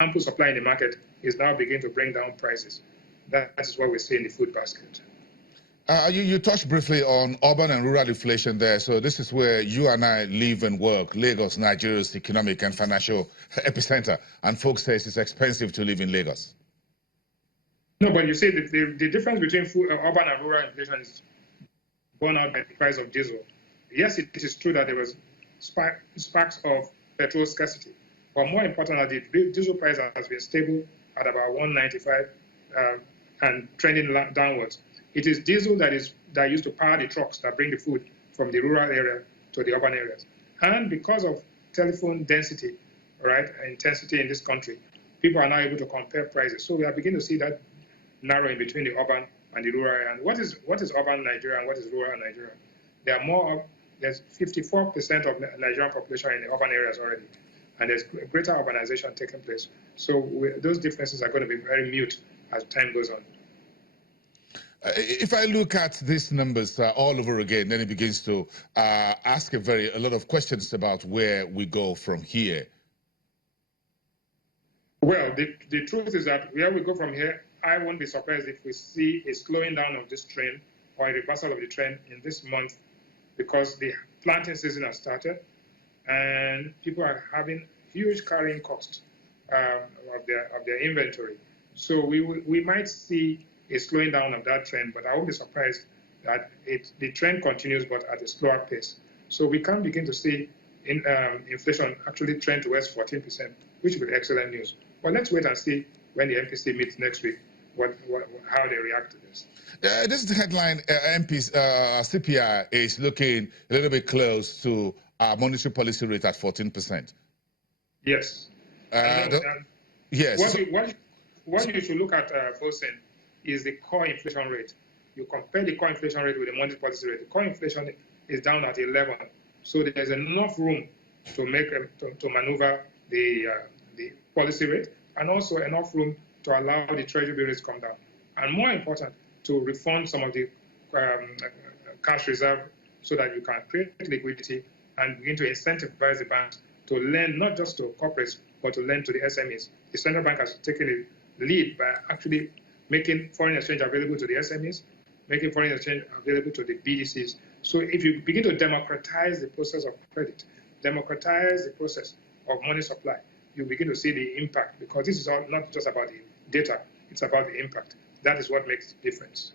ample supply in the market is now beginning to bring down prices. That is what we see in the food basket. You touched briefly on urban and rural inflation there. So this is where you and I live and work, Lagos, Nigeria's economic and financial epicenter. And folks say it's expensive to live in Lagos. No, but you see, the difference between urban and rural inflation is borne out by the price of diesel. Yes, it is true that there was sparks of petrol scarcity. But more importantly, the diesel price has been stable at about 195 and trending downwards. It is diesel that used to power the trucks that bring the food from the rural area to the urban areas. And because of telephone density, right, intensity in this country, people are now able to compare prices. So we are beginning to see that narrowing between the urban and the rural area. And what is urban Nigeria and what is rural Nigeria? There's 54% of the Nigerian population in the urban areas already, and there's greater urbanization taking place. So those differences are going to be very mute as time goes on. If I look at these numbers all over again, then it begins to ask a lot of questions about where we go from here. Well, the truth is that where we go from here, I won't be surprised if we see a slowing down of this trend or a reversal of the trend in this month, because the planting season has started and people are having huge carrying costs of their inventory. So we might see a slowing down of that trend, but I won't be surprised that the trend continues, but at a slower pace. So we can begin to see inflation actually trend towards 14%, which will be excellent news. But let's wait and see when the MPC meets next week, how they react to this. This is the headline. CPI is looking a little bit close to monetary policy rate at 14%. Yes. Yes. What you should look at, Bosen, is the core inflation rate. You compare the core inflation rate with the monetary policy rate. The core inflation is down at 11, so there's enough room to maneuver the policy rate, and also enough room to allow the treasury bill rates to come down, and more important, to refund some of the cash reserve so that you can create liquidity and begin to incentivize the banks to lend not just to corporates but to lend to the SMEs. The central bank has taken the lead by actually making foreign exchange available to the SMEs, making foreign exchange available to the BDCs. So if you begin to democratize the process of credit, democratize the process of money supply, you begin to see the impact, because this is not just about the data, it's about the impact. That is what makes the difference.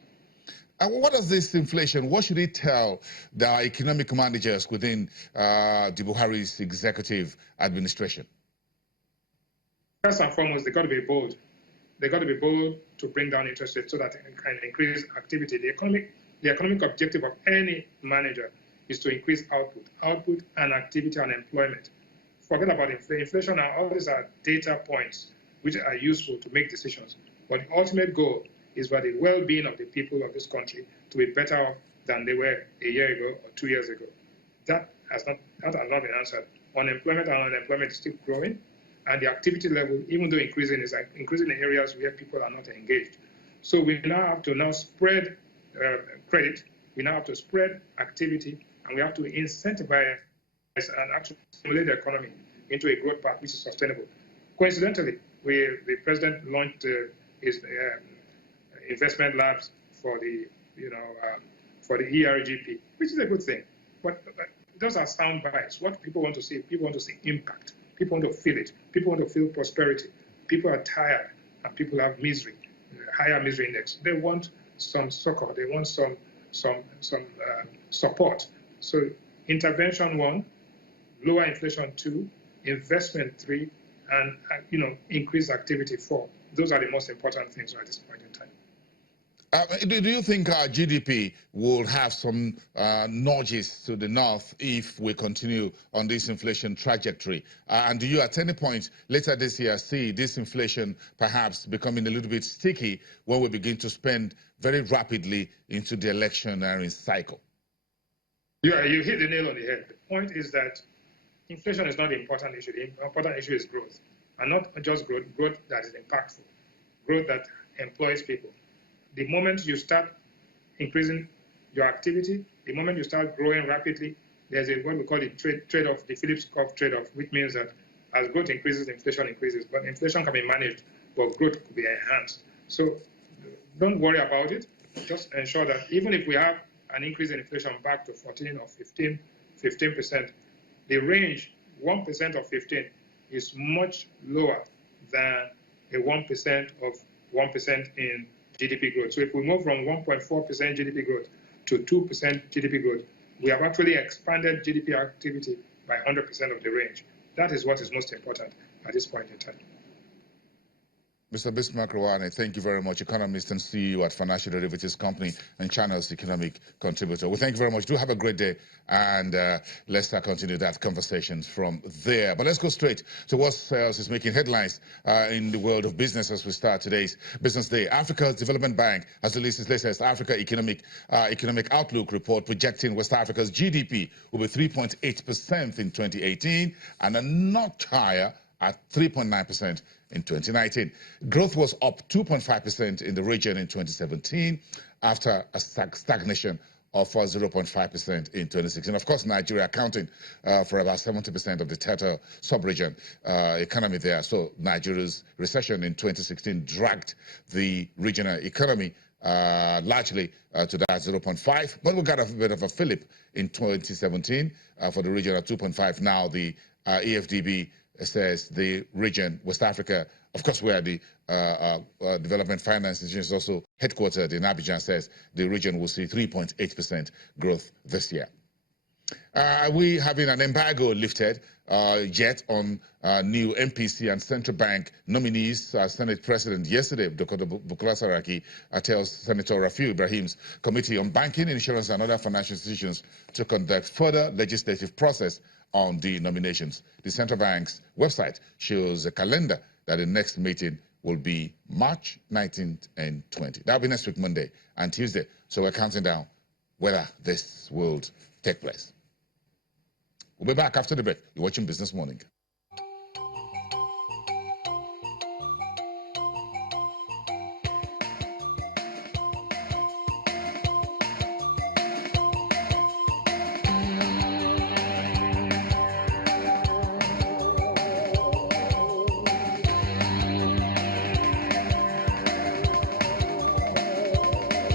And what does this inflation, what should it tell the economic managers within the Buhari's executive administration? First and foremost, they've got to be bold. They've got to be bold to bring down interest rates so that it can increase activity. The economic objective of any manager is to increase output and activity and employment. Forget about inflation. All these are data points which are useful to make decisions. But the ultimate goal is for the well-being of the people of this country to be better off than they were a year ago or 2 years ago. That has not been answered. Unemployment is still growing, and the activity level, even though increasing, is increasing in areas where people are not engaged. So we now have to spread credit, we now have to spread activity, and we have to incentivize and actually stimulate the economy into a growth path which is sustainable. Coincidentally, the president launched his investment labs for the ERGP, which is a good thing. But those are sound bites. What people want to see, people want to see impact. People want to feel it. People want to feel prosperity. People are tired, and people have misery, higher misery index. They want some succor. They want some support. So intervention 1, lower inflation 2, investment 3, and increased activity 4. Those are the most important things at this point in time. Do you think our GDP will have some nudges to the north if we continue on this inflation trajectory? And do you at any point later this year see this inflation perhaps becoming a little bit sticky when we begin to spend very rapidly into the electionary cycle? Yeah, you hit the nail on the head. The point is that inflation is not the important issue. The important issue is growth. And not just growth that is impactful, growth that employs people. The moment you start increasing your activity, the moment you start growing rapidly, there's what we call the trade-off, the Phillips curve trade-off, which means that as growth increases, inflation increases, but inflation can be managed, but growth could be enhanced. So don't worry about it. Just ensure that even if we have an increase in inflation back to 14 or 15%, the range, 1% of 15, is much lower than a 1% of 1% in GDP growth. So if we move from 1.4% GDP growth to 2% GDP growth, we have actually expanded GDP activity by 100% of the range. That is what is most important at this point in time. Mr. Bismarck, thank you very much, economist and CEO at Financial Derivatives Company and Channel's economic contributor. Well, thank you very much. Do have a great day, and let's continue that conversation from there. But let's go straight to what else is making headlines in the world of business as we start today's Business Day. Africa's Development Bank has released its latest Africa Economic Outlook report, projecting West Africa's GDP will be 3.8% in 2018 and a notch higher at 3.9% in 2019. Growth was up 2.5% in the region in 2017 after a stagnation of 0.5% in 2016. Of course, Nigeria accounting for about 70% of the total sub-region economy there. So Nigeria's recession in 2016 dragged the regional economy largely to that 0.5, but we got a bit of a fillip in 2017 for the region at 2.5. Now the EFDB says the region, West Africa, of course, where the Development Finance Institute is also headquartered in Abidjan, says the region will see 3.8% growth this year. Are we having an embargo lifted yet on new MPC and central bank nominees? Senate President yesterday, Dr. Bukola Saraki, tells Senator Rafiu Ibrahim's Committee on Banking, Insurance and Other Financial Institutions to conduct further legislative process on the nominations. The central bank's website shows a calendar that the next meeting will be March 19th and 20th. That'll be next week, Monday and Tuesday. So we're counting down whether this will take place. We'll be back after the break. You're watching Business Morning.